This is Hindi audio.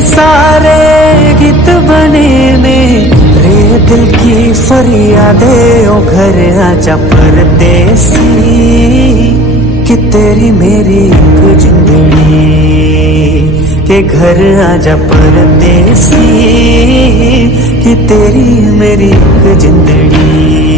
सारे गीत बने मेरे दिल की फरियादे। ओ घर आजा परदेसी, कि तेरी मेरी एक जिंदड़ी, के घर आजा परदेसी, कि तेरी मेरी एक जिंदड़ी।